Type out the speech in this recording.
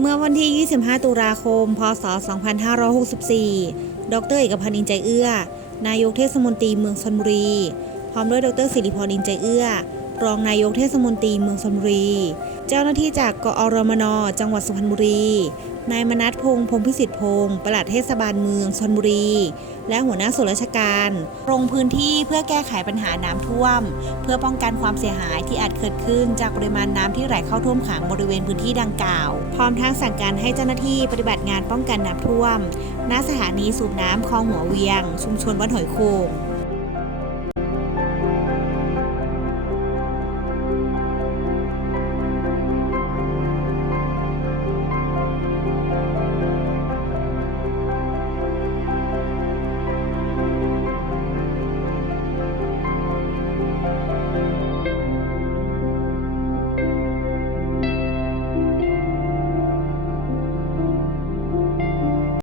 เมื่อวันที่ 25 ตุลาคม พศ 2564 ดรเอกพันธ์อินใจเอื้อ นายกเทศมนตรีเมืองชนบุรี พร้อมด้วยดรสิริพรอินใจเอื้อ รองนายกเทศมนตรีเมืองชนบุรี เจ้าหน้าที่จากกอรมน จังหวัดสุพรรณบุรี นายมนัทพงษ์พรมพิสิทธิพงศ์ปลัดเทศบาลเมืองชลบุรี และหัวหน้าส่วนราชการลงพื้นที่เพื่อแก้ไขปัญหาน้ำท่วม เพื่อป้องกันความเสียหายที่อาจเกิดขึ้นจากปริมาณน้ำที่ไหลเข้าท่วมขังบริเวณพื้นที่ดังกล่าว พร้อมทั้งสั่งการให้เจ้าหน้าที่ปฏิบัติงานป้องกันน้ำท่วม ณสถานีสูบน้ำคลองหัวเวียง ชุมชนวัดหอยโขง